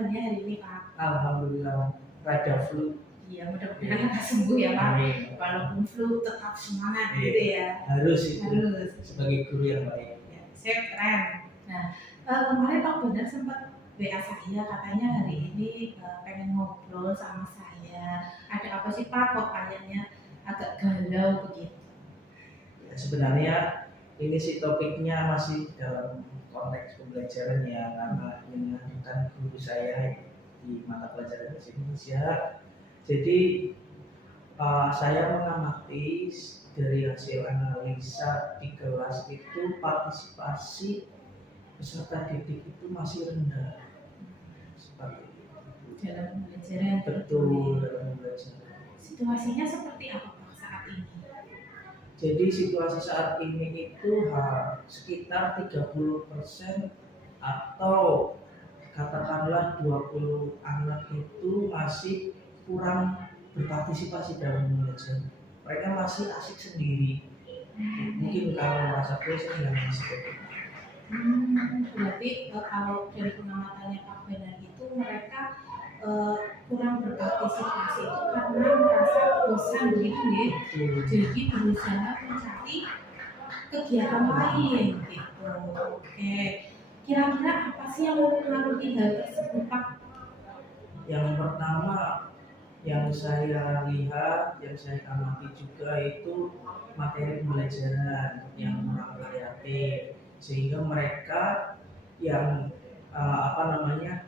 kabarnya hari ini Pak? Alhamdulillah, rada flu. Iya, mudah-mudahan akan sembuh ya Pak. Amin. Walaupun flu tetap semangat Iya, gitu ya. harus itu. Harus. Sebagai guru yang baik. Ya, sip, keren. Nah, kemarin Pak Benar sempat WA saya katanya hari ini pengen ngobrol sama saya. Ada apa sih Pak? Kok kayaknya agak galau begitu? Ya, sebenarnya ini sih topiknya masih dalam konteks pembelajaran ya, karena ini kan guru saya di mata pelajaran bahasa Indonesia. Jadi saya mengamati dari hasil analisa di kelas itu partisipasi peserta didik itu masih rendah. Seperti itu. Dalam pembelajaran. Betul, dalam pembelajaran. Situasinya seperti apa Pak saat ini? Jadi situasi saat ini itu sekitar 30% atau katakanlah 20 anak itu masih kurang berpartisipasi dalam belajar. Mereka masih asik sendiri. Mungkin kalau merasa bosan dan sebagainya. Berarti kalau dari pengamatannya Pak Benar itu mereka kurang berpartisipasi itu karena merasa bosan begitu ya. Jadi berusaha mencari kegiatan lain gitu. Oke. Kira-kira apa sih yang mempengaruhi hal tersebut Pak? Yang pertama yang saya lihat, yang saya amati juga itu materi pembelajaran yang kurang variatif, sehingga mereka yang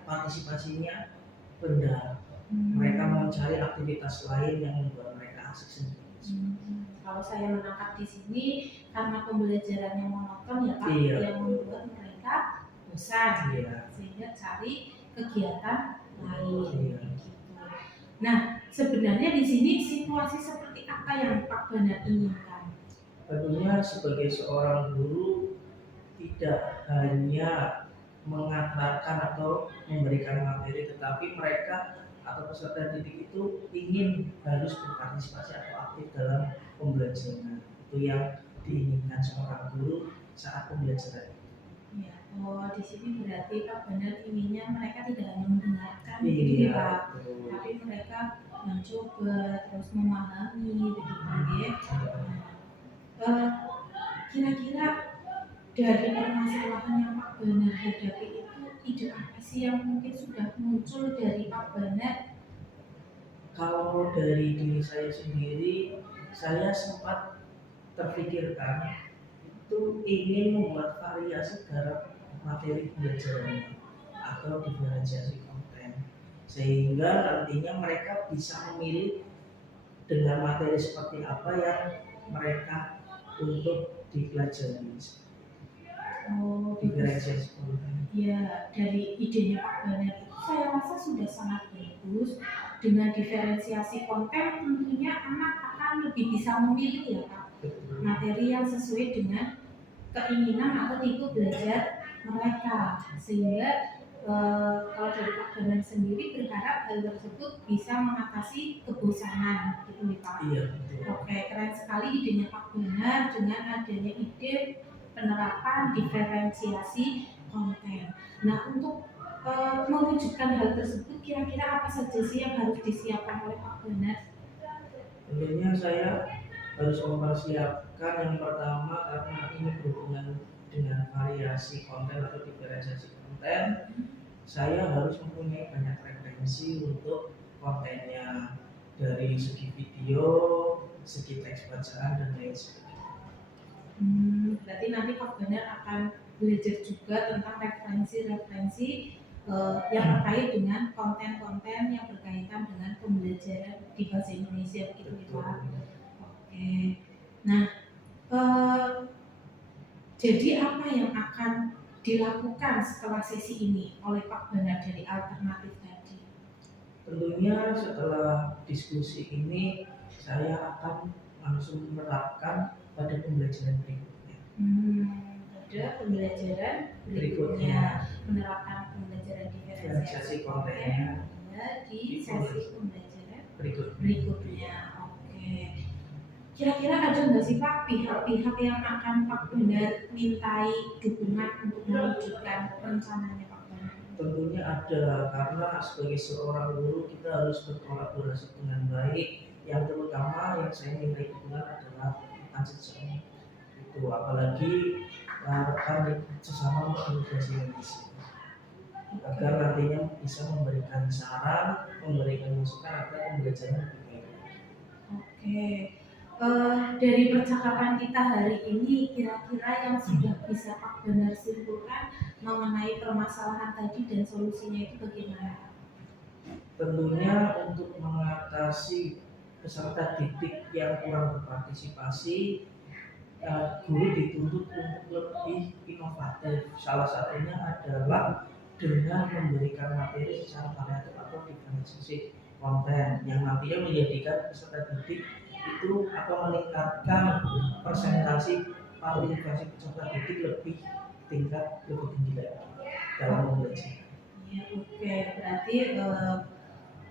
partisipasinya rendah. Mereka mencari aktivitas lain yang membuat mereka asik sendiri. Kalau saya menangkap di sini karena pembelajarannya monoton ya Pak, iya, yang membuat mereka bosan, iya, sehingga cari kegiatan lain. Iya. Gitu. Nah, sebenarnya di sini situasi seperti apa yang Pak Benar inginkan? Tentunya sebagai seorang guru tidak hanya mengatakan atau memberikan materi, tetapi mereka atau peserta didik itu ingin harus berpartisipasi atau aktif dalam pembelajaran. Itu yang diinginkan seorang guru saat pembelajaran. Ya, di sini berarti Pak Benar inginnya mereka tidak hanya mendengarkan gitu ya Pak, tapi mereka mencoba terus memahami begitu ya. Kira-kira dari permasalahan yang Pak Benar hadapi itu ide apa sih yang mungkin sudah muncul dari Pak Benar? Kalau dari diri saya sendiri, saya sempat terpikirkan itu ingin membuat variasi dalam materi pembelajaran atau diferensiasi konten, sehingga nantinya mereka bisa memilih dengan materi seperti apa yang mereka untuk dipelajari. Diferensiasi konten. Ya, dari idenya Pak Benar itu saya rasa sudah sangat bagus. Dengan diferensiasi konten tentunya anak akan lebih bisa memilih ya Pak, materi yang sesuai dengan keinginan atau tipe belajar mereka, sehingga kalau dari Pak Benar sendiri berharap hal tersebut bisa mengatasi kebosanan gitu nih Pak. Iya. Oke, keren sekali idenya Pak Benar dengan adanya ide penerapan diferensiasi konten. Nah, untuk mewujudkan hal tersebut kira-kira apa saja sih yang harus disiapkan oleh Pak Benar? Tentunya saya harus mempersiapkan yang pertama karena ini berhubungan dengan variasi konten atau diferensiasi konten. Saya harus mempunyai banyak referensi untuk kontennya, dari segi video, segi teks bacaan dan lain sebagainya. Berarti nanti Pak Benar akan belajar juga tentang referensi-referensi yang terkait dengan konten-konten yang berkaitan dengan pembelajaran di bahasa Indonesia begitu ya Pak. Oke. Nah, jadi apa yang akan dilakukan setelah sesi ini oleh Pak Benar dari alternatif tadi? Tentunya setelah diskusi ini saya akan langsung menerapkan pada pembelajaran berikutnya. Pada pembelajaran berikutnya menerapkan pembelajaran diferensiasi konten di sesi pembelajaran berikutnya. Oke. Kira-kira ada nggak sih Pak pihak-pihak yang akan Pak Benar mintai dukungan untuk mewujudkan rencananya Pak Benar? Tentunya ada, karena sebagai seorang guru kita harus berkolaborasi dengan baik. Yang terutama yang saya minta dukungan adalah rekan sesama. Itu apalagi rekan sesama organisasi medis, agar nantinya bisa memberikan saran, memberikan masukan agar pembelajaran lebih baik. Oke, dari percakapan kita hari ini, kira-kira yang sudah bisa Pak Benar simpulkan mengenai permasalahan tadi dan solusinya itu bagaimana? Tentunya untuk mengatasi peserta didik yang kurang berpartisipasi, guru dituntut untuk lebih inovatif. Salah satunya adalah dengan memberikan materi secara variatif atau diferensiasi konten yang nantinya menjadikan peserta didik itu akan meningkatkan presentasi partisipasi peserta didik lebih tinggi lagi dalam belajar. Ya, oke, berarti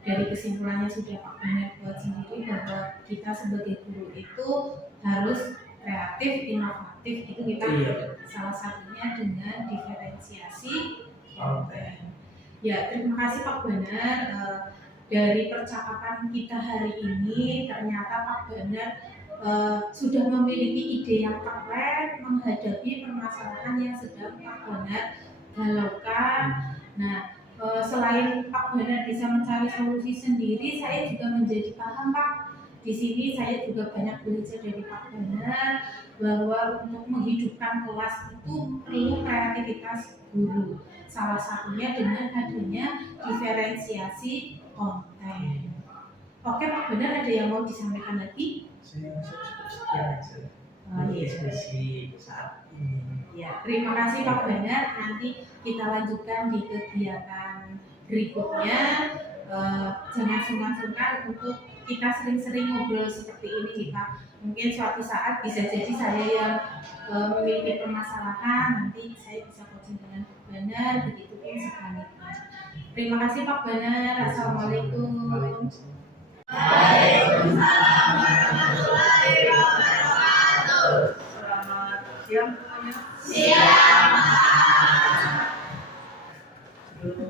dari kesimpulannya sudah Pak Benar buat sendiri bahwa kita sebagai guru itu harus kreatif, inovatif, itu kita salah satunya dengan diferensiasi konten. Ya, terima kasih Pak Benar. Dari percakapan kita hari ini ternyata Pak Benar sudah memiliki ide yang keren menghadapi permasalahan yang sedang Pak Benar galaukan. Nah, selain Pak Benar bisa mencari solusi sendiri, saya juga menjadi paham Pak. Di sini saya juga banyak belajar dari Pak Benar bahwa untuk menghidupkan kelas itu perlu kreativitas guru. Salah satunya dengan adanya diferensiasi konten. Oke Pak Benar, ada yang mau disampaikan lagi? Saya cukup sekian aja. Diskusi saat ini. Ya, terima kasih Pak Benar. Nanti kita lanjutkan di kegiatan berikutnya. Jangan sungkan-sungkan untuk kita sering-sering ngobrol seperti ini nih Pak. Mungkin suatu saat bisa jadi saya yang memiliki permasalahan, nanti saya bisa coaching dengan Pak Benar, begitu pun sebaliknya. Terima kasih Pak Benar. Assalamualaikum. Waalaikumsalam warahmatullahi wabarakatuh. Selamat siang semuanya. Siang.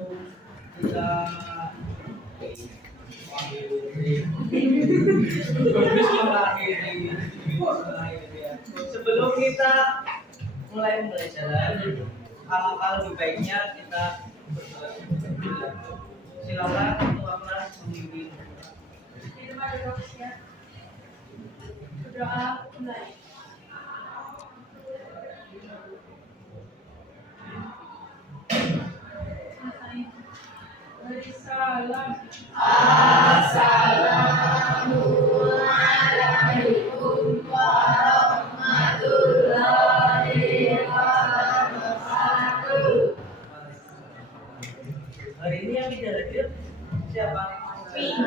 Sebelum kita sebelum kita mulai pembelajaran, hal-hal lebih baiknya kita berdoa. Silakan ketua kelas memimpin. Berdoa mulai. Assalamualaikum warahmatullahi wabarakatuh. Hari ini yang tidak hadir siapa? Terus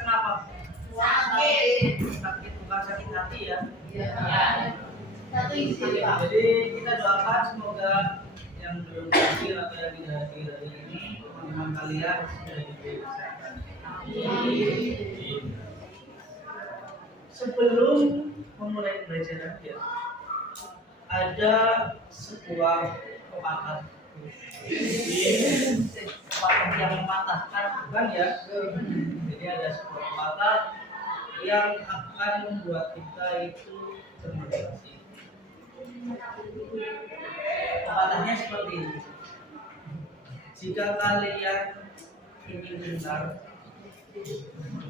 kenapa? Sakit. Sakit, bukan sakit hati ya. Satu isi Pak. Jadi kita doakan semoga yang belum hadir atau yang tidak hadir hari ini teman-teman kalian sudah diberi kesehatan. Sebelum memulai pembelajaran ya, ada sebuah pepatah. Pepatah yang mematahkan bukan ya. Jadi ada sebuah pepatah yang akan membuat kita itu termotivasi. Pepatahnya seperti ini. Jika kalian ingin pintar,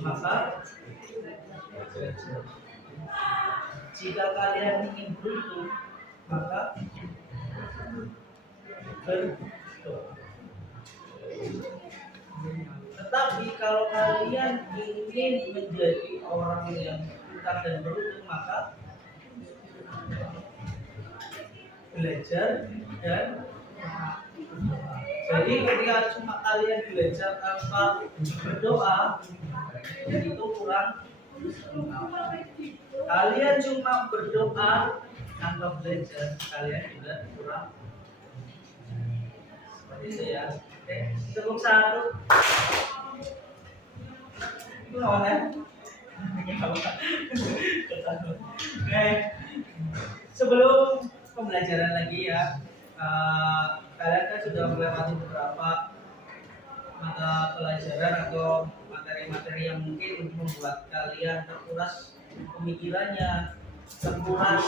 maka belajar. Jika kalian ingin beruntung, maka berdoa. Tetapi kalau kalian ingin menjadi orang yang pintar dan beruntung, maka belajar dan berdoa. Jadi ketika cuma kalian belajar tanpa berdoa, itu kurang lengkap. Kalian cuma berdoa tanpa belajar, kalian juga kurang. Seperti itu ya. Oke, tepuk satu. Itu lawannya. Oke, Sebelum pembelajaran lagi ya, kalian kan sudah melewati beberapa mata pelajaran atau materi-materi yang mungkin membuat kalian terkuras pemikirannya, terkuras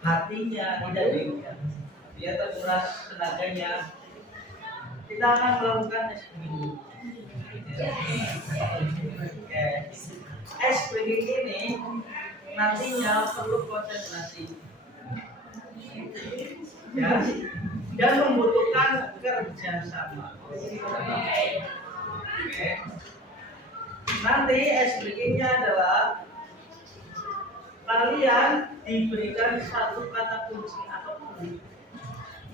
hatinya, tidak demikian. Dia terkuras tenaganya. Kita akan melakukan tes breathing. Oke. Tes breathing ini nantinya perlu konsentrasi, ya, dan membutuhkan kerjasama. Oke. Nanti tes breathingnya adalah kalian diberikan satu kata kunci atau clue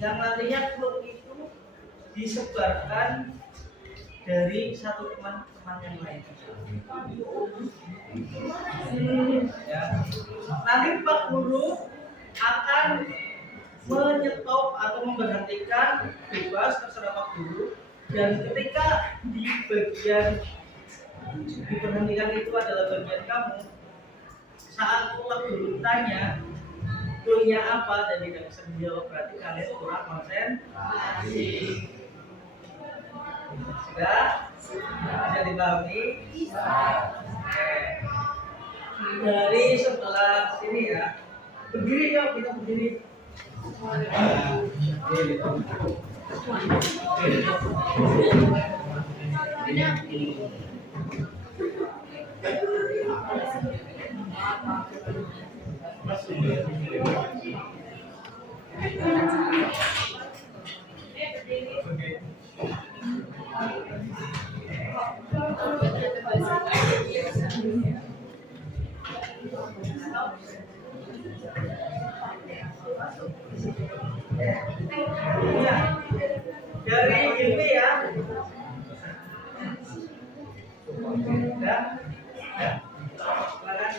yang nantinya clue itu disebarkan dari satu teman-teman yang lain. Ya. Nanti Pak Guru akan menyetop atau memberhentikan bebas terserah Pak Guru, dan ketika di bagian diberhentikan itu adalah bagian kamu, saat Pak Guru tanya clue-nya apa dan tidak bisa menjawab, berarti kalian kurang konsentrasi. Sudah? Bisa dipahami? Oke. Dari sebelah sini ya. Berdiri ya, kita berdiri. Dari ini ya. Sudah? Ya. Silakan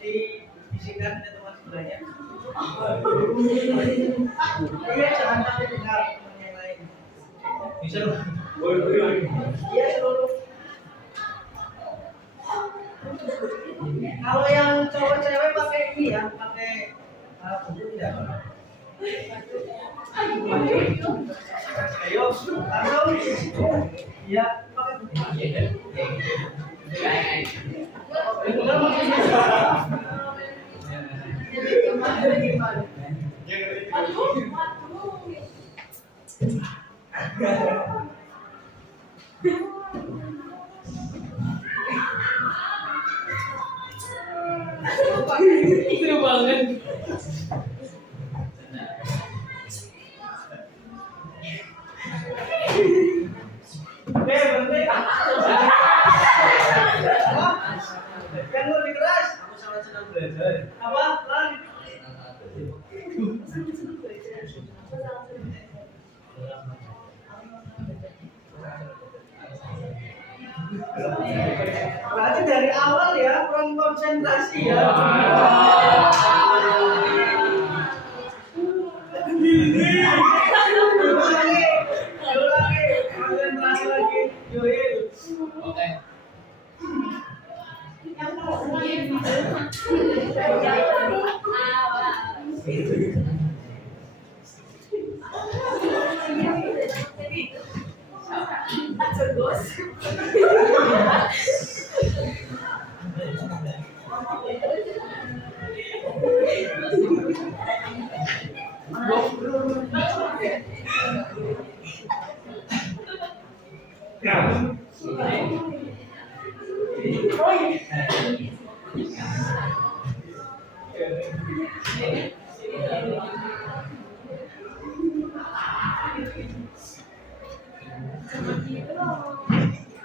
dibisikkan ke teman sebelahnya. Iya, jangan takut dengar teman yang lain. Bisa loh. Iya, seluruh. Kalau yang cowok cewek pakai ini ya, pakai buku tidak. Ayo, atau ya pakai buku. Seru banget. Berhenti. Yang lebih keras. Aku sangat senang belajar. Apa? Lari. Berarti dari awal ya kurang konsentrasi ya. Ulangi, konsentrasi lagi. Yohil. Oke.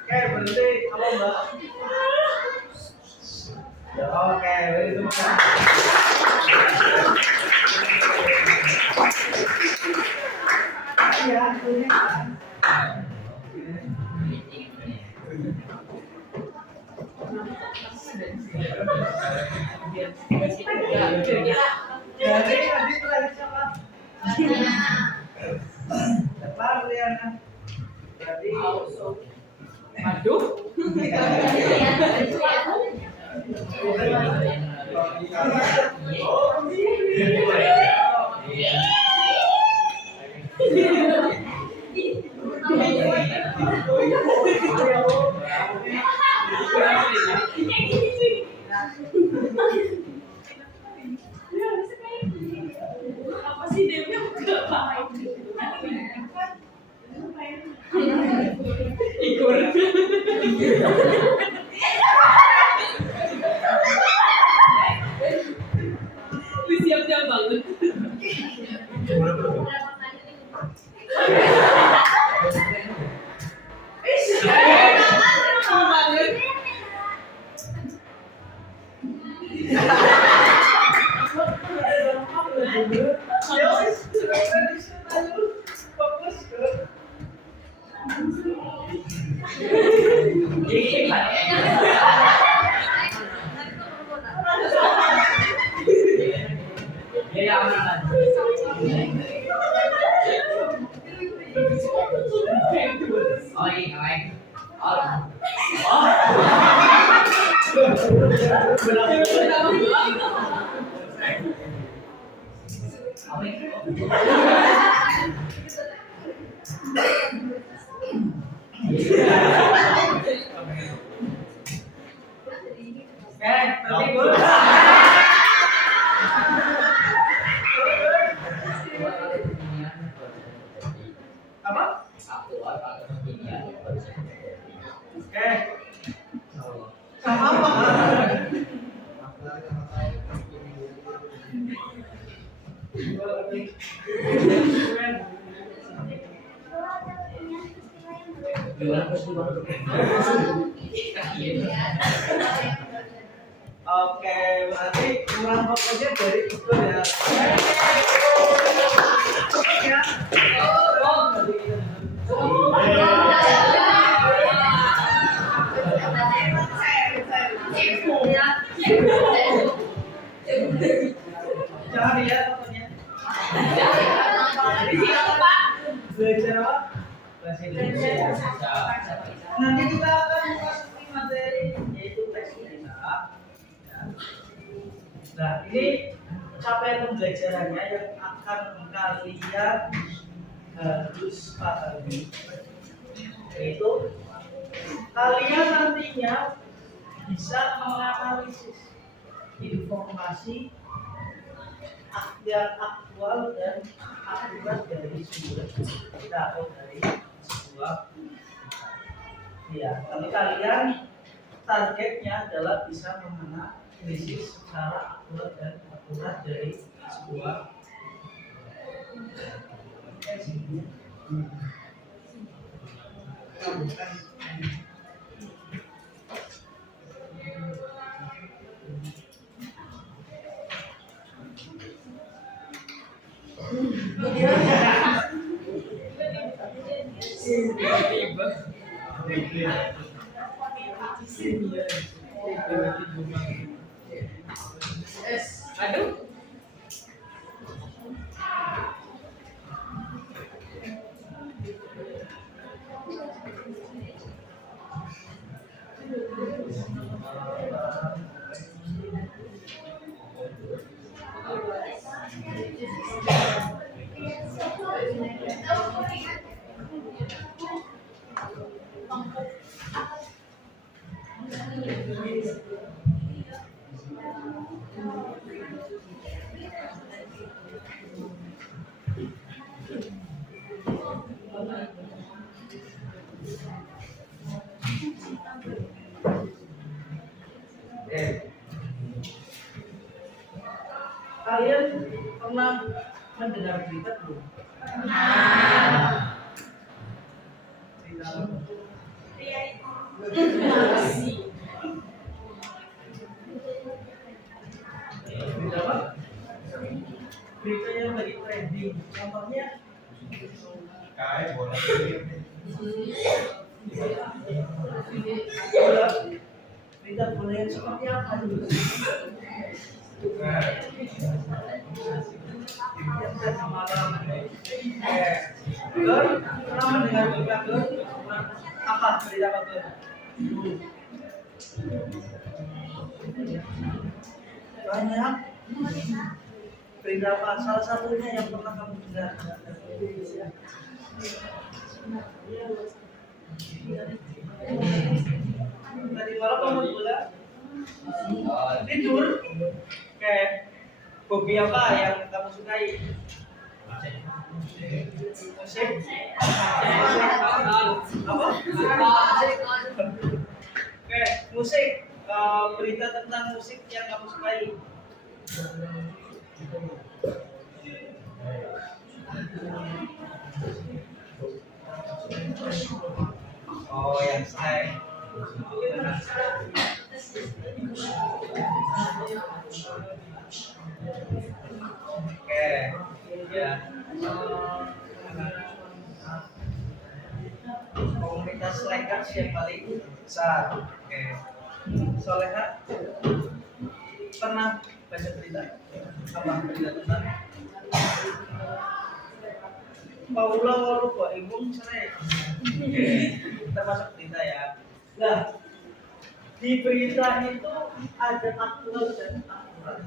Oke, berhenti. Apa Mbak? Oke, itu ya, jadi nanti terakhir siapa? Depan Riana. Jadi Aduh. Oh, Ikut. Lu siap-siap banget. Apa? Sama apa? Oke, berarti kurang fokusnya dari itu ya. Ya. Jangan dilihat fotonya. Belajar apa? Bahasa Indonesia. Nanti kita akan memasuki materi yaitu teks kita. Nah, ini capaian pembelajarannya yang akan kalian harus pahami, yaitu kalian nantinya bisa menganalisis informasi yang aktual dan akurat dari sumber kita atau dari sebuah ya, tapi kalian targetnya adalah bisa menganalisis secara akurat dari sebuah Aduh. Kalian pernah mendengar berita belum? Berita apa? Berita apa? Berita yang lagi trending. Contohnya berita bola yang seperti apa dulu? Pernah mendengar berita apa berita apa? Banyak berita apa? Salah satunya yang pernah kamu dengar. Tadi malam kamu bola tidur. Kayak hobi apa yang kamu sukai? Musik. Apa? Oke, musik. Berita tentang musik yang kamu sukai. Oh, yang slang. Oke, ya. Komunitas Lakers yang paling besar. Oke. Soleha pernah baca berita? Apa berita tentang Paula Waluba Imun Cerai? Oke, termasuk berita ya. Nah, di berita itu ada aktual dan akurat.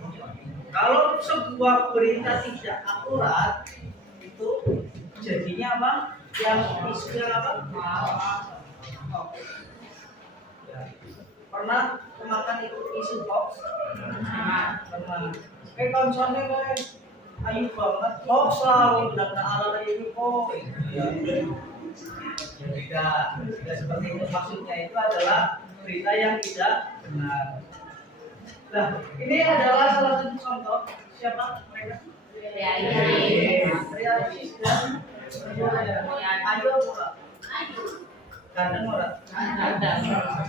Kalau sebuah berita tidak akurat, itu jadinya apa? Yang isunya apa? Hoax. Ya. Pernah kemakan isu hoax? Pernah. Kayak konsolnya kayak ayu banget hoax lah, benar-benar ala ini kok. Ya. Tidak seperti itu, maksudnya itu adalah berita yang tidak benar. Nah, ini adalah salah satu contoh. Siapa mereka? Realistis dan ayo apa? Kadang orang.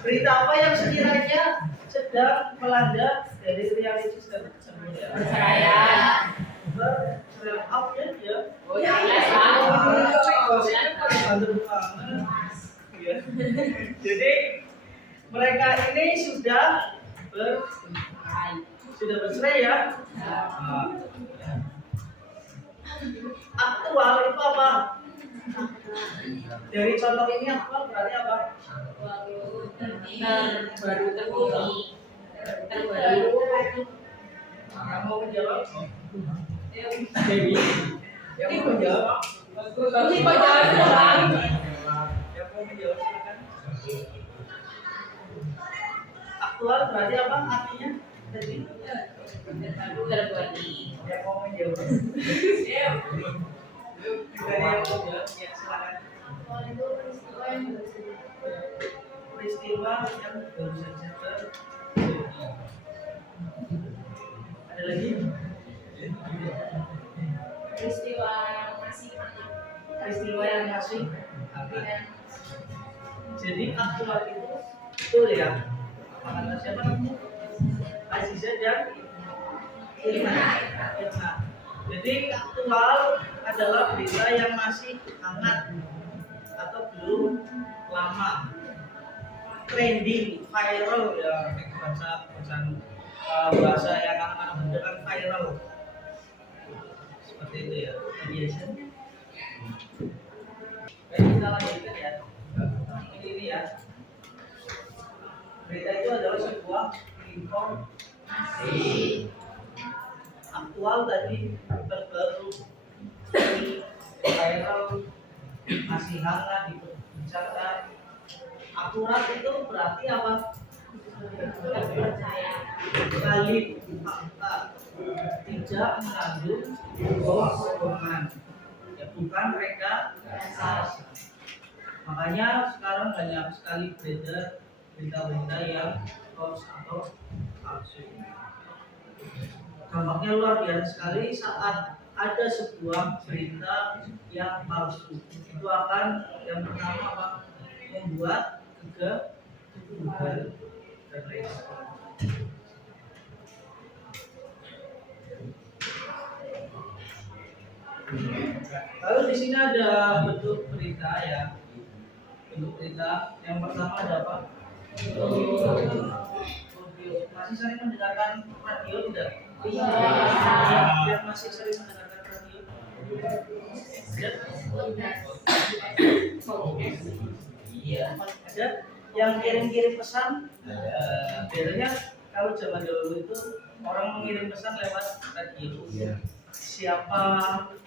Berita apa yang sekiranya sedang melanda dari realistis dan percaya? Apa ya? Oh jelas Jadi mereka ini sudah bercerai ya. Aktual itu apa? Dari contoh ini aktual berarti apa? baru terbaru. Yang mau menjawab? Dewi. Yang mau menjawab? Yang mau menjawab silakan. Aktual berarti apa artinya? Tadi. Yang mau menjawab? Bukan yang mau menjawab, ya silakan. Peristiwa yang baru saja terjadi. Ada lagi? Peristiwa yang masih Peristiwa yang masih hangat. Jadi aktual itu betul ya. Apa kata siapa? Aziza dan Irma. Jadi aktual adalah berita yang masih hangat atau belum lama, trending, viral ya, bahasa yang anak-anak muda kan viral. Seperti itu ya, biasa. Baik, kita lanjutkan ya. Ini ya. Berita itu adalah sebuah informasi aktual tadi, terbaru, viral, masih hangat dibicarakan. Akurat itu berarti apa? Valid, fakta, tidak mengandung bohongan, ya bukan rekayasa. Makanya sekarang banyak sekali beredar berita-berita yang hoax atau palsu. Dampaknya luar biasa sekali saat ada sebuah berita yang palsu. Itu akan yang pertama apa? Membuat kegaduhan dan lain sebagainya. Lalu di sini ada bentuk berita ya. Bentuk berita yang pertama ada apa? Audio. Masih sering mendengarkan radio tidak? Iya. Yang masih sering mendengarkan radio. Iya. Ada yang kirim-kirim pesan. Biasanya kalau zaman dulu itu orang mengirim pesan lewat radio. Siapa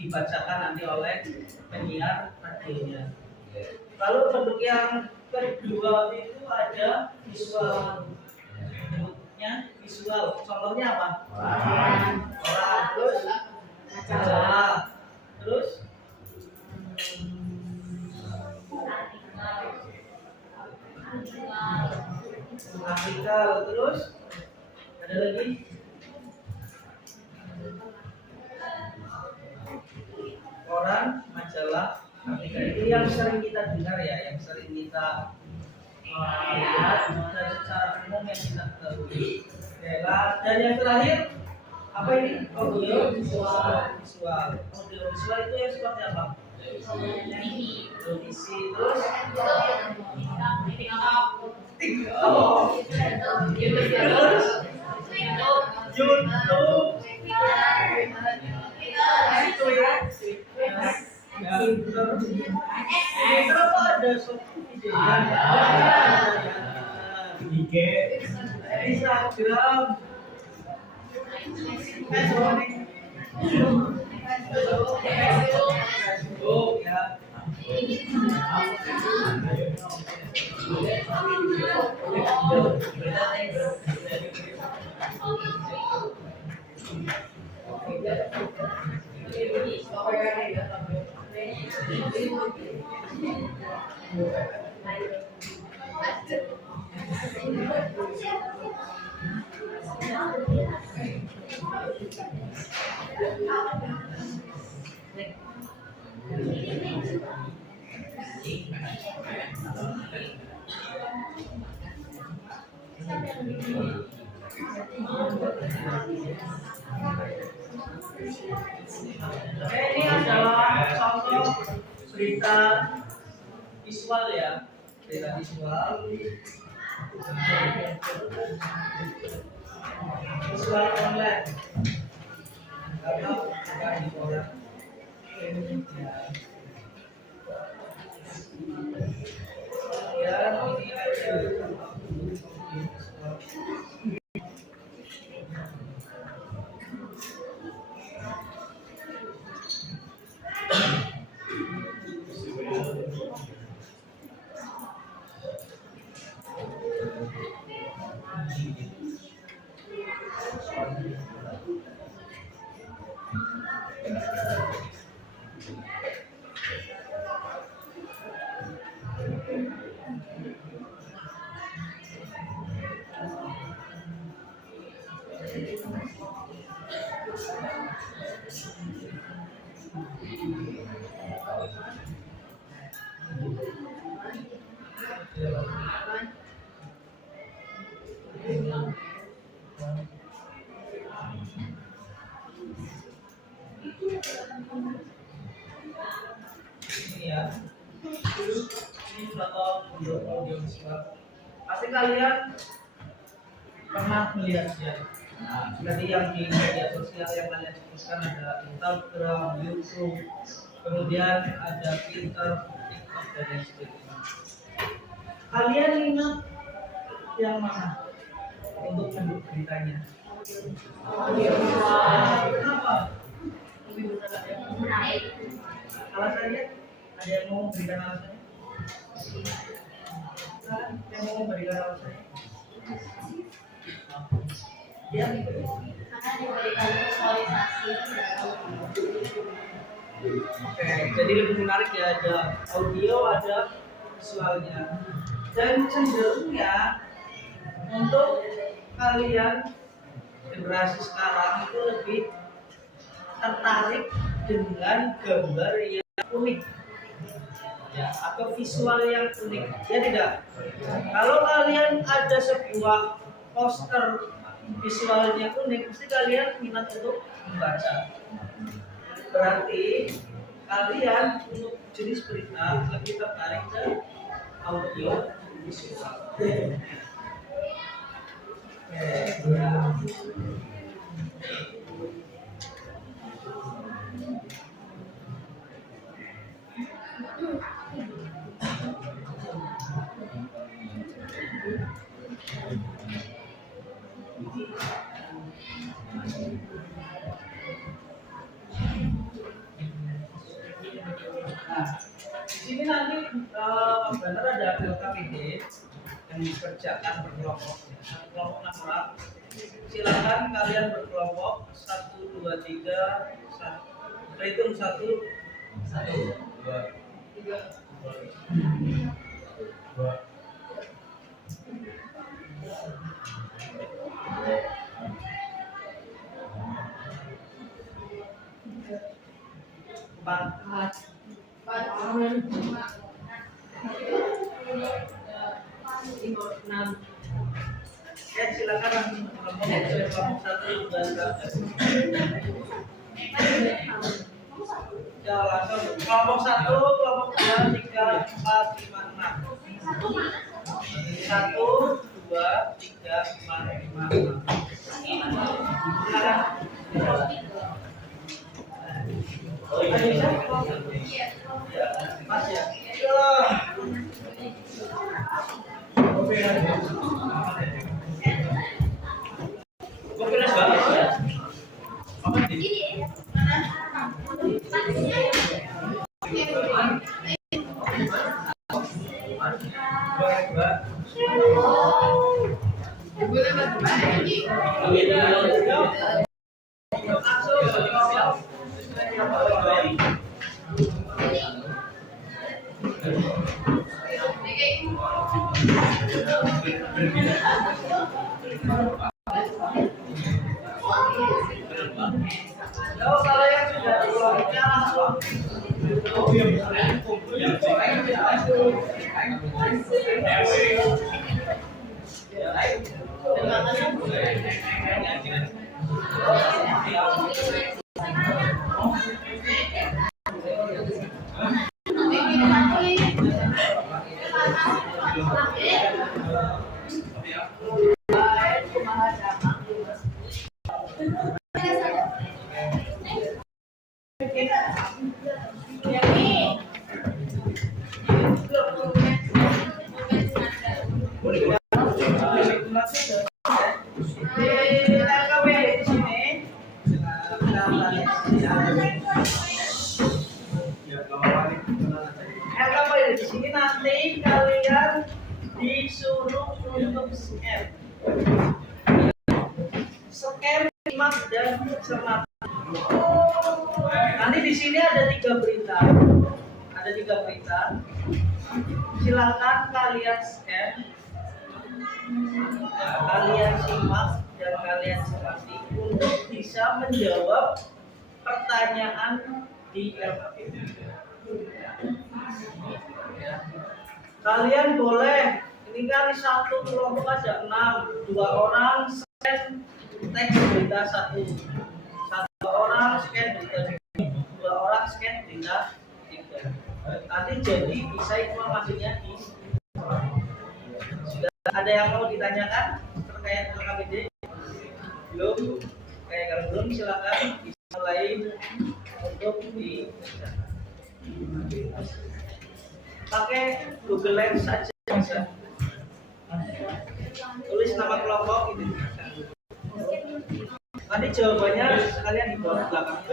dibacakan nanti oleh penyiar radionya. Lalu bentuk yang kedua itu ada visual. Bentuknya visual. Contohnya apa? Orang. Terus majalah. Terus Ada lagi? Koran, majalah, artikel itu yang sering kita dengar ya, yang sering kita lihat dan secara umum yang kita ketahui. Oke, dan yang terakhir apa ini? Audio visual. Audio visual itu yang seperti apa? Televisi, terus YouTube, itu ya. Ya, kenapa ada IG, Instagram, Facebook ya. Ini adalah contoh berita visual ya, berita visual online karena bukan di koran. Ya, ini ada ini ya. Ini contoh audio visual. Pasti kalian pernah melihatnya. Tadi yang di media sosial yang kalian sebutkan ada Instagram, YouTube, kemudian ada Twitter, TikTok dan lain sebagainya. Kalian ingat yang mana untuk bentuk beritanya? Kenapa? Alasannya? Ada yang mau memberikan alasannya? Yang mau memberikan alasannya? Ya. Karena diberikan visualisasi Oke, jadi lebih menarik ya, ada audio, ada visualnya. Dan cenderungnya untuk kalian generasi sekarang itu lebih tertarik dengan gambar yang unik ya, atau visual yang unik ya tidak. Kalau kalian ada sebuah poster visualnya unik, pasti kalian minat untuk membaca. Berarti kalian untuk jenis berita lebih tertarik ke audio visual. Ya. Nah, di sini nanti benar ada LKPD yang dikerjakan berkelompok. Kelompok 6 orang. Silakan kalian berkelompok 1, 2, 3, 1. Hitung 1, 2, 3, 2. 4. Ya, silakan langsung kelompok kelompok 1, 2, 3. Ya, langsung kelompok 1, kelompok 2, 3, 4, 5, 6. 1, 2, 3, 4, 5, 6. Silakan. Oh iya. Ya, Mas ya. Kopilas bagus ya. Apa sih? Kalau yang sudah keluarnya langsung. Di sini nanti kalian disuruh untuk scan simak dan cermati. Nanti di sini ada 3 berita. Ada 3 berita. Silakan kalian scan, kalian simak dan kalian cermati untuk bisa menjawab pertanyaan di RPP. Kalian boleh, ini kan satu kelompok ada 6, 2 orang scan teks berita 1 orang scan berita 2 orang scan berita 3. Nanti jadi bisa informasinya di. Sudah ada yang mau ditanyakan terkait LKPD? Belum? Kayak kalau belum silakan mulai untuk dikerjakan. Pakai Google Lens saja bisa. Tulis nama kelompok itu. Nanti jawabannya sekalian di bawah belakang.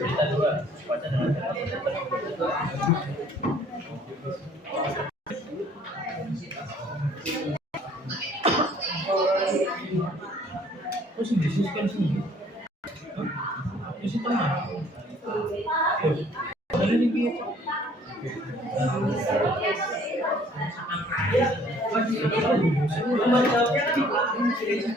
Berita 2 baca dengan oh sih disiskan sini. Di situ tengah. Ada di pinggir. Ya, jawabnya kan di belakang sini.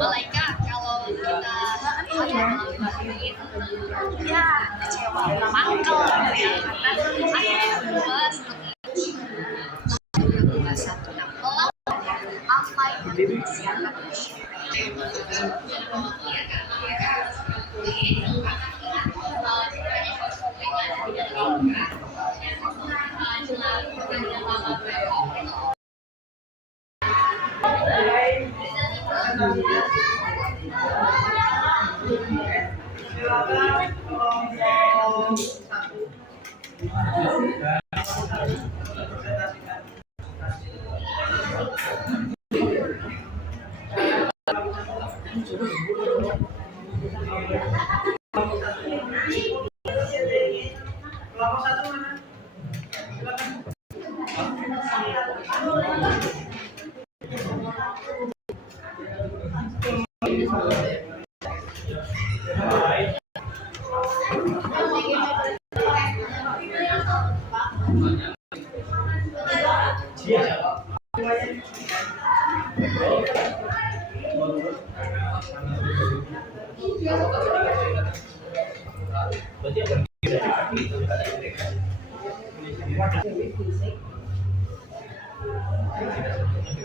Malaikat kalau kita ya kecewa mangkel ya ayat 2:16 apa yang siapa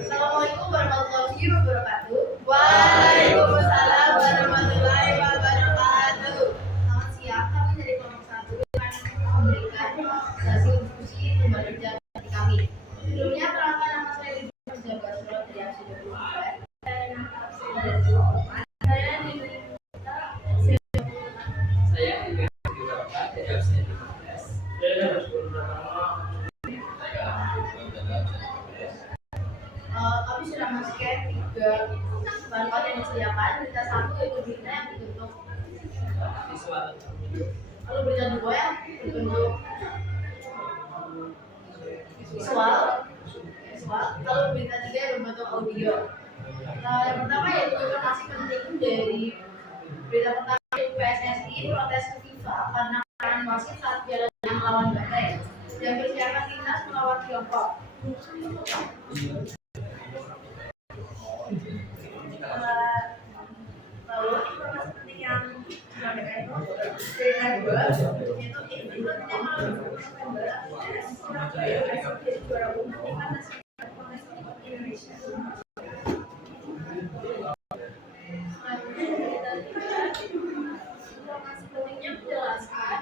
Assalamualaikum warahmatullahi wabarakatuh. Waalaikumsalam warahmatullahi wabarakatuh. Selamat siang, kami dari kelompok 1 akan memberikan hasil diskusi lomba kerja bakti kami. Sebelumnya perkenalkan nama saya Ibu Jaga Surat dari absen 24 dan absen 24. Saya juga dari absen 15. Kami sudah men-scan 3 barcode yang disediakan. Berita 1 yaitu berita yang berbentuk Visual. lalu berita 2 yang berbentuk visual, lalu berita 3 yang berbentuk audio. Yang pertama yaitu informasi penting dari berita pertama yaitu PSSI protes ke FIFA karena kekalahan wasit saat Piala Dunia melawan Bahrain dan persiapan timnas melawan Tiongkok. Lalu informasi penting yang disampaikan itu berita 2 yaitu England yang melawan November Surabaya besok jadi juara umum timnas nasional domestik Indonesia. Informasi pentingnya menjelaskan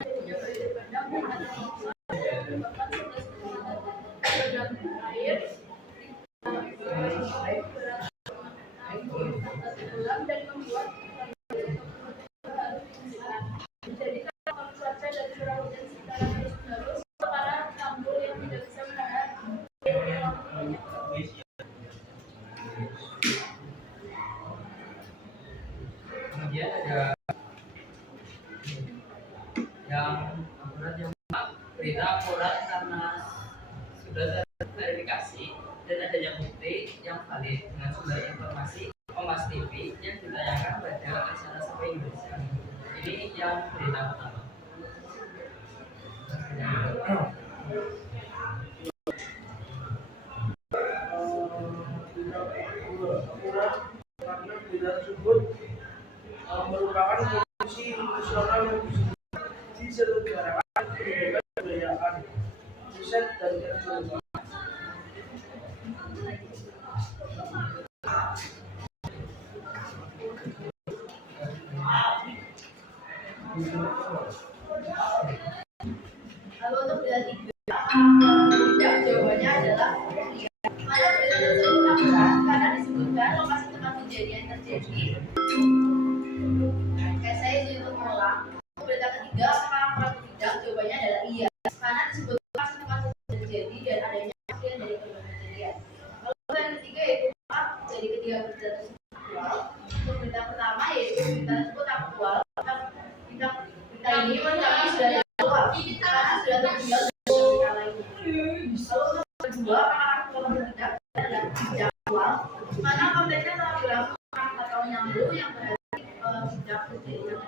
adanya banjir bandang dan menyebabkan 11 air dan membuat menjadikan cuaca dan curah hujan secara terus-menerus para tambur yang tidak bisa menahan Kemudian ada yang akurat yang berita akurat karena sudah terverifikasi dan adanya bukti yang valid dengan sumber informasi Kompas TV yang ditayangkan pada acara Sapa Indonesia. Ini yang berita pertama. Karena berita tersebut merupakan kondisi nasional yang diselenggarakan pendidikan kebudayaan, riset dan teknologi. Lalu untuk berita 3 jawabannya adalah iya. Mana berita tersebut akurat karena disebutkan lokasi tempat kejadian terjadi. Oke, saya izin untuk mengulang. Berita ketiga apakah akurat atau tidak? Jawabannya adalah iya karena disebut lokasi tempat kejadian terjadi dan adanya kesaksian dari korban kejadian. Lalu yang ketiga yaitu maaf dari ketiga berita tersebut aktual. Untuk berita pertama yaitu berita tersebut aktual. Berita ini kami sudah jawab karena sudah tertinggal dari kala ini. Lalu untuk kedua apakah aktual atau tidak? Adalah tidak aktual karena konteksnya telah berlangsung 4 tahun yang lalu yang berarti sejak kejadian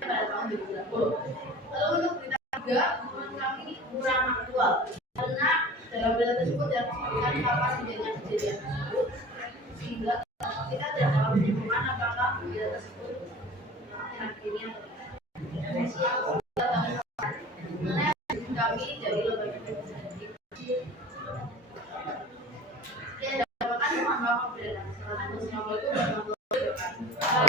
pada tahun 2020. Lalu untuk berita ketiga menurut kami kurang aktual karena dalam berita tersebut tidak disebutkan kapan kejadian tersebut sehingga kita tidak dapat Silakan mohon maaf apabila ada kesalahan. Wassalamualaikum warahmatullahi wabarakatuh.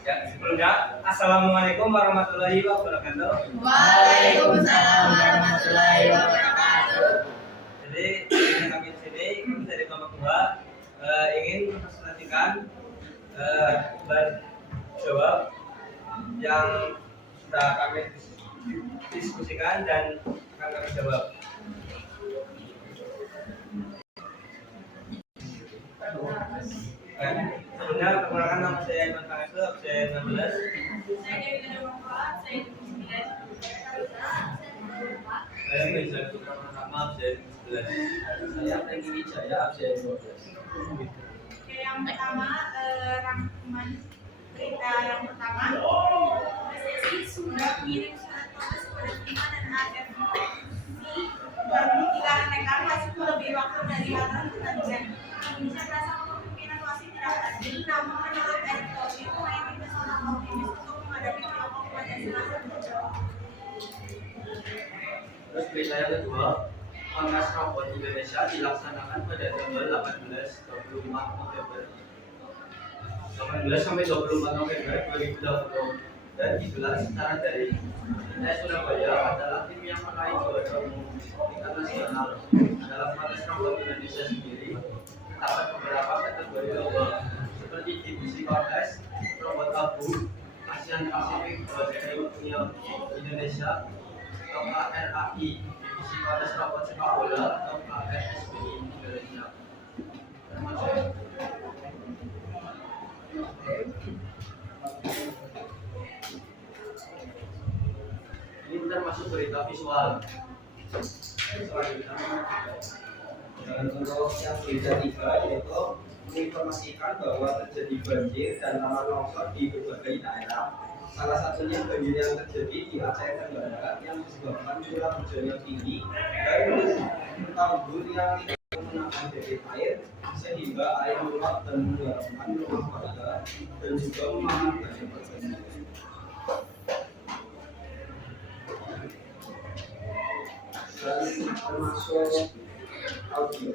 Ya, sebelumnya Assalamualaikum warahmatullahi wabarakatuh. Waalaikumsalam warahmatullahi wabarakatuh. Jadi kami di sini dari kelompok 2 ingin mempresentasikan berjawab yang sudah kami diskusikan dan akan kami jawab. Sebelumnya perkenalkan nama saya Iman Pangestu, absen 16. Saya Dewi Nurmawati, saya 9. Saya Rizal Putra absen 11. Saya Franky Wijaya, absen 12. Oke, yang pertama rangkuman berita yang pertama. PSSI sudah mengirim surat protes kepada FIFA dan AFC dan dikarenakan wasit lebih waktu dari aturan pertandingan. Indonesia merasa kepemimpinan wasit tidak adil, namun menurut Erick Thohir pemain timnas sangat optimis untuk menghadapi Tiongkok pada Selasa. Terus berita yang kedua, Kongres Robot Indonesia dilaksanakan pada tanggal 18-24 November 18 sampai 24 November 2020 dan digelar secara daring. ITS Surabaya adalah tim yang meraih juara umum tingkat nasional. Dalam Kongres Robot Indonesia sendiri terdapat beberapa kategori lomba seperti divisi Kongres, robot abu, Asian Pacific Broadcasting Union Indonesia, atau KRAI, divisi Kongres Robot Sepak Bola atau KRSBI Indonesia. Termasuk ini termasuk berita visual. Selanjutnya, Dan untuk yang berita 3 yaitu menginformasikan bahwa terjadi banjir dan tanah longsor di berbagai daerah. Salah satunya banjir yang terjadi di Aceh Tenggara yang disebabkan curah hujan yang tinggi dan tanggul yang tidak menahan debit air sehingga air meluap dan menenggelamkan rumah warga dan juga memakan banyak korban. Dan termasuk audio.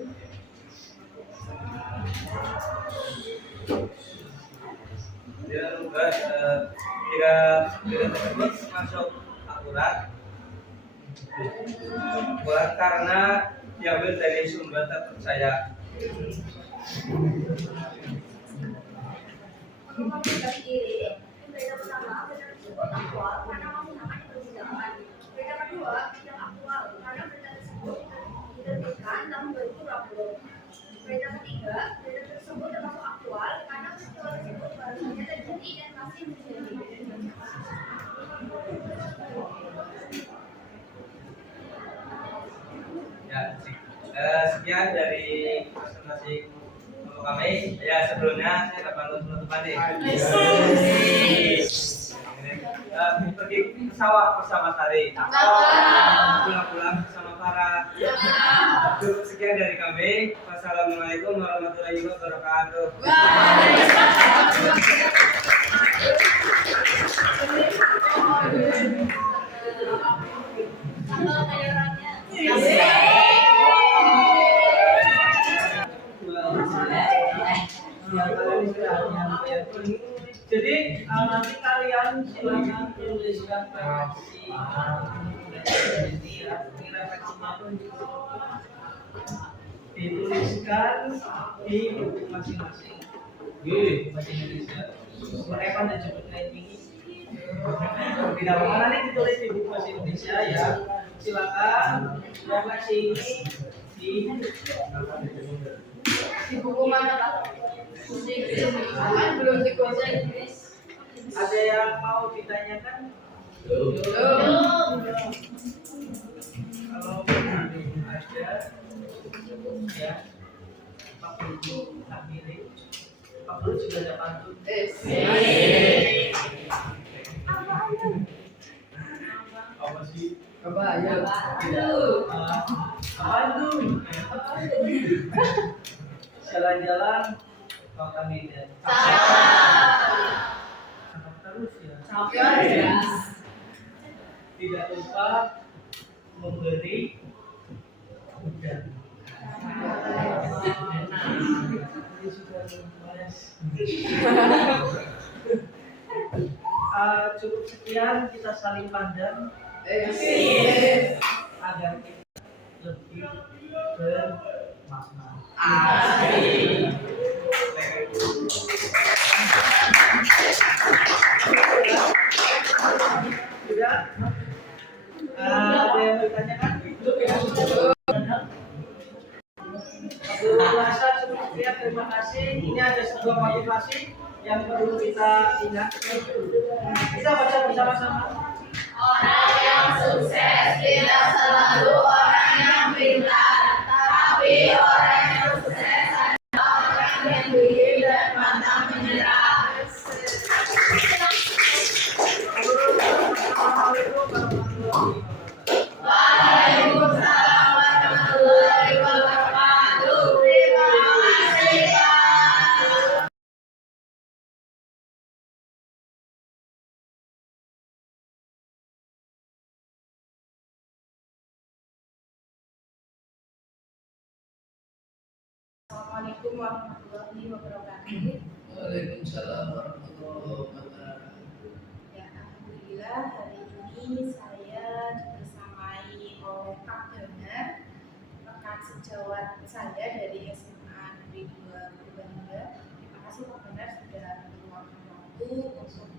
dan kira tersebut masuk akurat karena diambil dari sumber terpercaya. Berita pertama, berita tersebut aktual karena menggunakan persidangan. Berita kedua, tidak aktual karena berita tersebut diterbitkan tahun 2020. Berita ketiga, berita tersebut termasuk aktual karena peristiwa tersebut baru saja terjadi dan masih terjadi. Ya, sekian dari presentasi kami. Ya, sebelumnya saya dapat penutupan nih. Pergi ke sawah bersama Sari, pulang-pulang bersama Farah. Cukup sekian dari kami. Wassalamualaikum warahmatullahi wabarakatuh. Jadi nanti kalian silakan tuliskan refleksi ini ya, ini refleksinya dituliskan di buku masing-masing. Bahasa Indonesia. Mereka dan jemput tinggi. Tidak apa-apa nanti ditulis di buku bahasa Indonesia ya. Silakan refleksi ini Di buku mana, Pak? Kan belum dikuasai Inggris. ada yang mau ditanyakan? Belum. Kalau ada ya Pak Guru tak milik Pak Guru juga ada pantun. Apa sih? Coba ayo. Apaan tuh? Jalan-jalan makan medan. Cakep terus ya. Tidak lupa memberi hujan. Ini sudah lumayan. Cukup sekian, kita saling pandang agar kita lebih bermakna. Sudah? Ada yang ditanyakan? Aku rasa cukup sekian, terima kasih. Ini ada sebuah motivasi yang perlu kita ingat. Kita baca bersama-sama. Orang yang sukses tidak selalu orang yang pintar, tapi orang yang sukses adalah orang yang gigih dan pantang menyerah. Waalaikumsalam warahmatullahi wabarakatuh. Terima kasih, Pak. Assalamualaikum warahmatullahi wabarakatuh. Waalaikumsalam warahmatullahi wabarakatuh. Ya, alhamdulillah hari ini saya dibersamai oleh Pak Ganar, rekan sejawat saya dari SMA Negeri 2 Purbalingga. Terima kasih Pak Ganar sudah meluangkan waktu untuk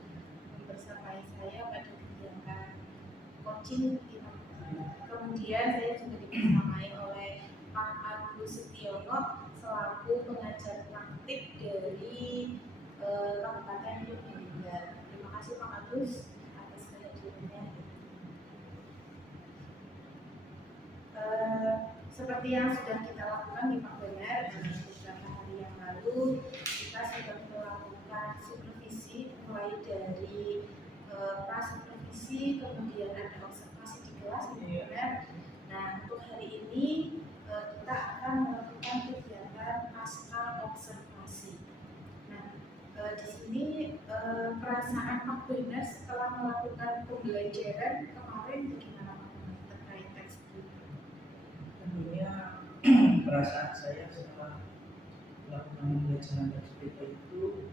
membersamai saya pada kegiatan coaching ini. Kemudian saya juga dibersamai oleh Pak Agus Setiono selaku pengajar praktik dari Kabupaten Purbalingga. Terima kasih Pak Agus atas kehadirannya. Seperti yang sudah kita lakukan di Pak Benar beberapa hari yang lalu, kita sudah melakukan supervisi mulai dari prasupervisi, kemudian ada observasi di kelas, benar. Nah, untuk hari ini kita akan melakukan kegiatan pasca observasi. Nah, di sini perasaan Pak Benar setelah melakukan pembelajaran kemarin bagaimana Pak Benar terkait tekstur? Tentunya perasaan saya setelah melakukan pembelajaran tersebut itu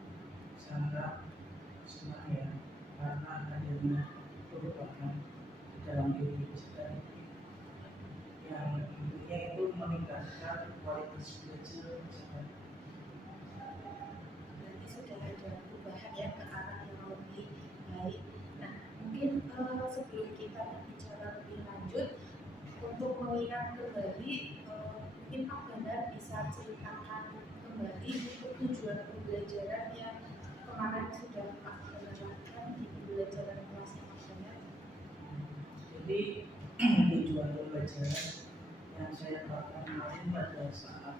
sangat senang ya, karena adanya perubahan dalam diri kita yang tentunya itu meningkatkan kualitas belajar saya. Berarti sudah ada perubahan ya ke arah yang lebih baik. Nah, mungkin sebelum kita berbicara lebih lanjut, untuk mengingat kembali, mungkin Pak Benar bisa ceritakan kembali untuk tujuan pembelajaran yang kemarin sudah Pak Benar lakukan di pembelajaran kelasnya Pak Benar. Jadi tujuan pembelajaran yang saya lakukan kemarin pada saat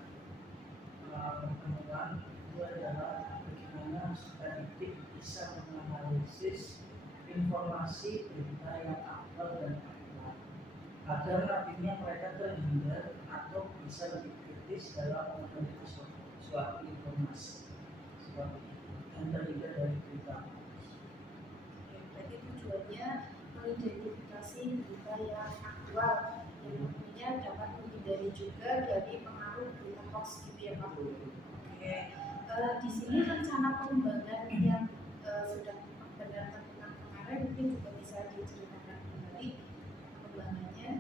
pertemuan itu adalah bagaimana pendidik bisa menganalisis informasi berita yang aktual dan akurat agar nantinya mereka terhindar atau bisa lebih kritis dalam mengambil suatu informasi seperti itu dan terhindar dari berita. Berarti tujuannya mengidentifikasi berita yang aktual yang tentunya dapat menghindari juga dari pengaruh berita hoax gitu ya Pak. Oke. Di sini rencana pengembangan yang sudah Benar lakukan kemarin mungkin juga bisa diceritakan kembali pengembangannya.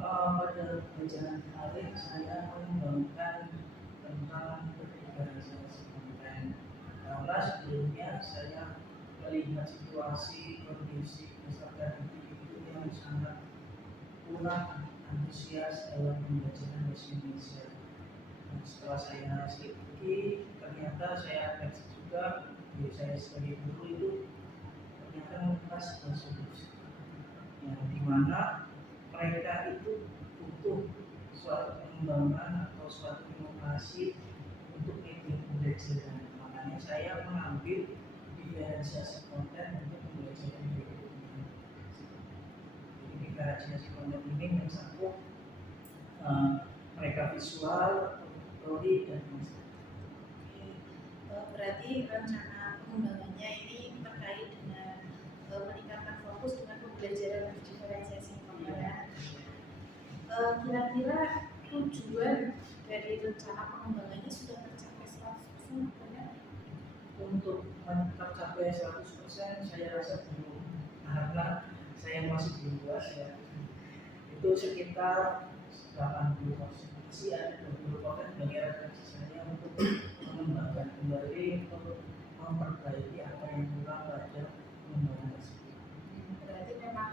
Pada pembelajaran kemarin saya mengembangkan tentang kategorisasi konten karena sebelumnya saya melihat situasi kondisi peserta didik itu yang sangat kurang antusias dalam pembelajaran bahasa Indonesia. Dan setelah saya selidiki, ternyata saya cek juga, saya sebagai guru itu ternyata menemukan sebuah solusi yang dimana mereka itu butuh suatu pengembangan atau suatu inovasi untuk media pembelajaran. Makanya saya mengambil diferensiasi konten untuk pembelajaran berikutnya. diferensiasi konten ini yang satu mereka visual, audio dan Berarti rencana pengembangannya ini terkait dengan meningkatkan fokus dengan pembelajaran diferensiasi konten. Kira-kira tujuan dari rencana pengembangannya sudah tercapai 100% benar? untuk tercapai 100% saya rasa belum, karena saya masih belum puas ya. Itu sekitar 80%, masih ada 20% bagi referensi saya untuk mengembangkan kembali, untuk memperbaiki apa yang kurang pada pengembangan tersebut. Berarti memang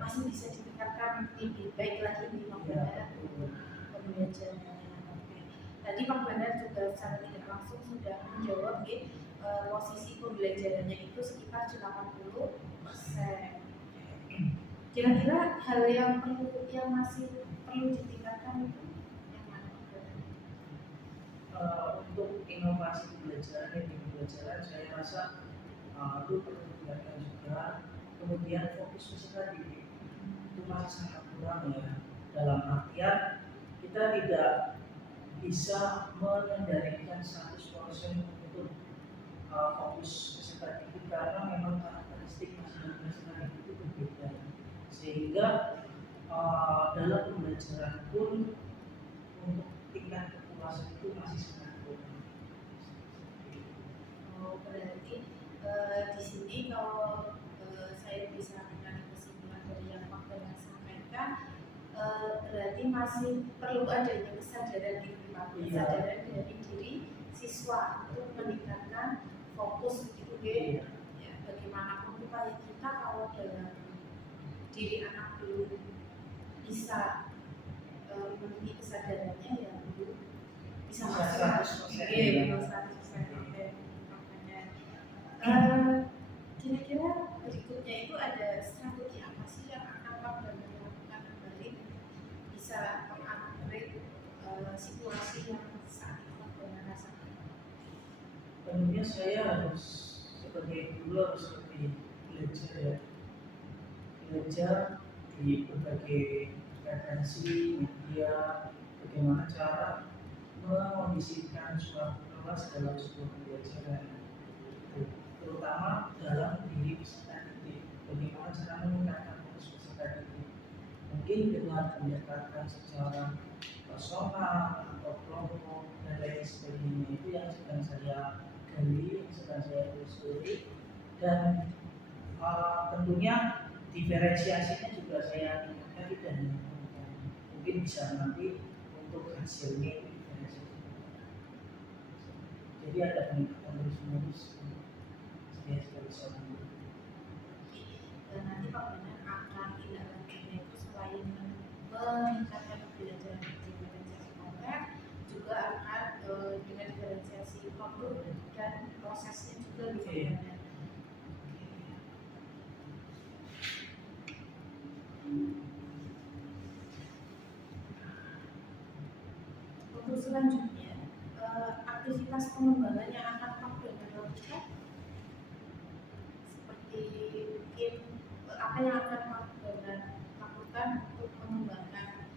masih bisa ditingkatkan lebih baik lagi di Ya, pembelajarannya. Oke. Tadi Pak Bandar juga secara tidak langsung sudah menjawab posisi pembelajarannya itu sekitar 80%. Kira-kira hal yang masih perlu ditingkatkan itu yang mana? Untuk inovasi pembelajaran saya rasa itu perlu ditingkatkan juga. Kemudian fokus peserta didik itu masih sangat kurang ya, dalam artian kita tidak bisa mengendalikan 100% untuk fokus peserta didik karena memang karakteristik masing-masing peserta didik itu berbeda, sehingga dalam pembelajaran pun untuk tingkat kepuasan itu masih sangat kurang. Berarti di sini kalau saya bisa menarik kesimpulan dari yang Pak Bandar sampaikan, berarti masih perlu adanya kesadaran diri Pak, kesadaran dari diri siswa untuk meningkatkan fokus gitu ya. Bagaimanapun upaya kita kalau dalam diri anak belum bisa memiliki kesadarannya ya belum bisa masuk 100%. Belum 100%. Oke. Kira-kira berikutnya itu ada strategi apa sih yang akan Pak Bandar lakukan kembali bisa mengupgrade situasi yang saat ini Pak Bandar rasakan? Tentunya saya harus sebagai guru harus lebih belajar ya, belajar di berbagai referensi media, bagaimana cara mengondisikan suatu kelas dalam sebuah pembelajaran, terutama dalam diri peserta didik, bagaimana cara meningkatkan fokus peserta didik, mungkin dengan pendekatan secara personal atau kelompok dan lain sebagainya. Itu yang sedang saya gali, yang sedang saya telusuri, dan tentunya diferensiasinya juga saya tingkatkan dan mungkin bisa nanti untuk hasilnya itu diferensiasi. Jadi ada peningkatan terus menerus saya sebagai seorang guru. Dan nanti Pak Bandar akan tindak lanjutnya itu selain meningkatkan pembelajaran diferensiasi konten, juga akan dengan diferensiasi produk dan prosesnya juga gitu. Untuk selanjutnya, aktivitas pengembangan yang akan Pak Bandar lakukan seperti mungkin apa yang akan Pak Bandar lakukan untuk mengembangkan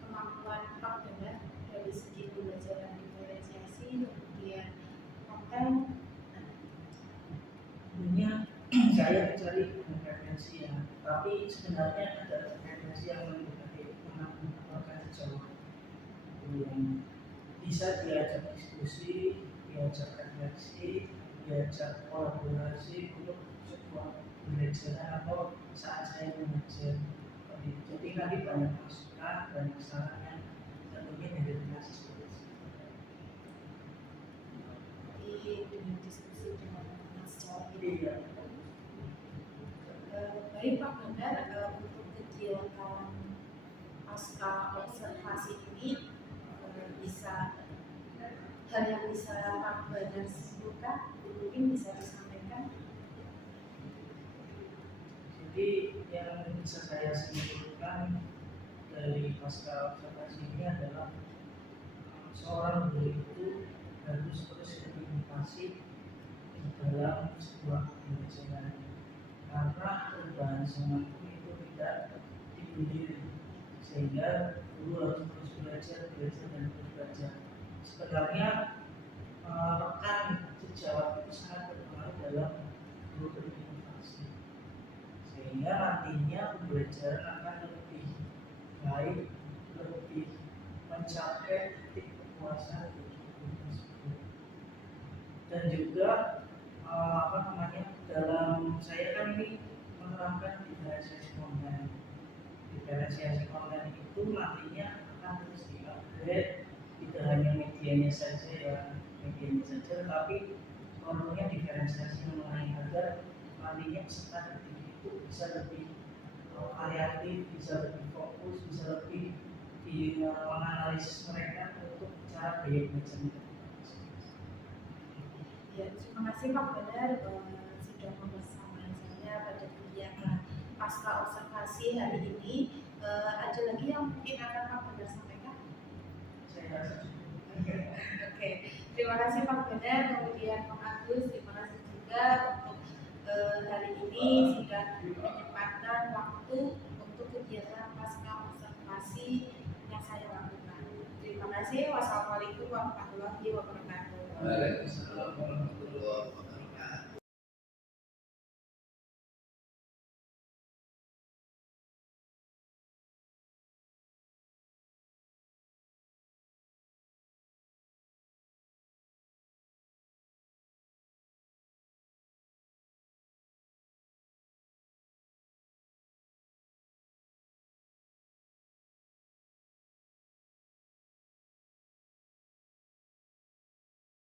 kemampuan Pak Bandar dari segi pembelajaran diferensiasi, kemudian konten. Tentunya saya mencari referensi ya, tapi sebenarnya ada referensi yang lebih menambahkan sejauh yang bisa diajak diskusi, diajak refleksi, diajak kolaborasi untuk sebuah pembelajaran atau saat saya mengajar. Jadi nanti banyak masukan dan saran yang tentunya dari relasi seperti Dengan diskusi dengan Mas Jawa ini. Iya. Baik Pak Bandar, untuk kegiatan pasca observasi ini bisa hal yang bisa Pak Bandar sebutkan mungkin bisa disampaikan. Jadi yang bisa saya simpulkan dari pasca observasi ini adalah seorang guru itu harus terus berinovasi dalam sebuah pembelajaran, karena perubahan semangat itu tidak diri, sehingga guru harus terus belajar dan terus belajar. Sebenarnya rekan sejawat itu sangat berpengaruh dalam guru berinovasi, sehingga nantinya pembelajaran akan lebih baik, lebih mencapai titik kepuasan guru tersebut. Dan juga dalam saya kan ini menerapkan diferensiasi konten. Diferensiasi konten itu nantinya akan terus diupgrade, tidak hanya medianya saja, tapi perlunya diferensiasi mengenai agar nantinya peserta didik itu bisa lebih variatif, bisa lebih fokus, bisa lebih menganalisis mereka untuk cara gaya belajar mereka. Ya, terima kasih Pak Badar sudah membersama saya pada kegiatan pasca observasi hari ini. Ada lagi yang mungkin akan Pak Badar sampaikan? Saya rasa Oke, terima kasih Pak Badar, kemudian Pak Agus, terima kasih juga untuk hari ini sudah menyempatkan waktu untuk kegiatan pasca observasi yang saya lakukan. Terima kasih. Wassalamualaikum warahmatullahi wabarakatuh. Waalaikumsalam.